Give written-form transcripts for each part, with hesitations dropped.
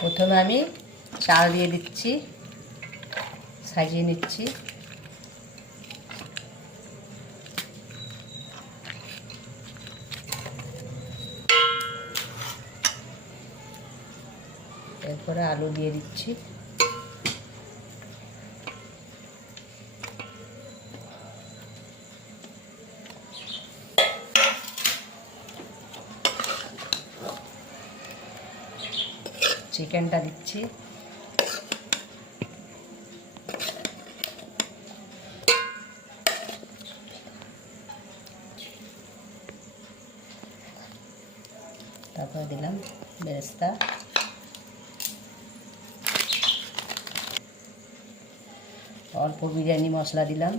প্রথমে আমি চাল দিয়ে দিচ্ছি, সাজিয়ে নিচ্ছি। এরপরে আলু দিয়ে দিচ্ছি। চিকেনটা দিচ্ছি। তারপর দিলাম বেরেস্তা। অল্প বিরিয়ানি মশলা দিলাম।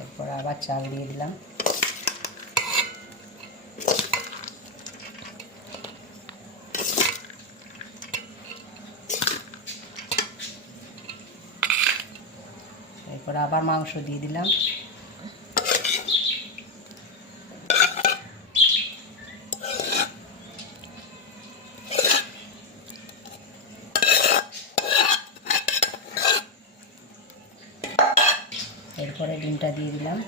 এরপর আবার চাল দিয়ে দিলাম। এরপর আবার মাংস দিয়ে দিলাম। এরপরে ডিমটা দিয়ে দিলাম।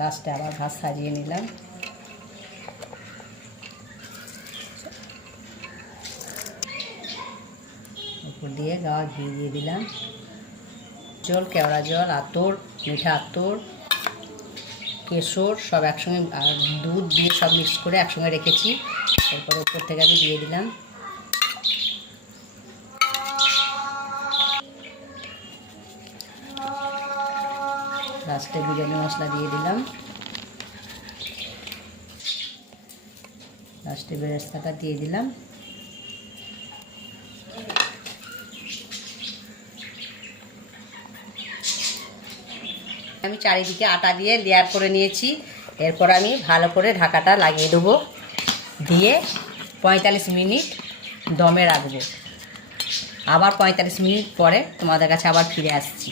লাস্টে আবার ভাত সাজিয়ে নিলাম। উপর দিয়ে গাওয়া ঘি দিয়ে দিলাম। জল, কেওড়া জল, আতর, মিঠা আতর, কেশর সব একসঙ্গে আর দুধ দিয়ে সব মিক্স করে একসঙ্গে রেখেছি। এরপরে উপর থেকে আমি দিয়ে দিলাম। লাস্টে বিরিয়ানি মশলা দিয়ে দিলাম। লাস্টে বেরেস্তাটা দিয়ে দিলাম। আমি চারিদিকে আটা দিয়ে লেয়ার করে নিয়েছি। এরপর আমি ভালো করে ঢাকাটা লাগিয়ে দেবো, দিয়ে 45 মিনিট দমে রাখবো। আবার 45 মিনিট পরে তোমাদের কাছে আবার ফিরে আসছি।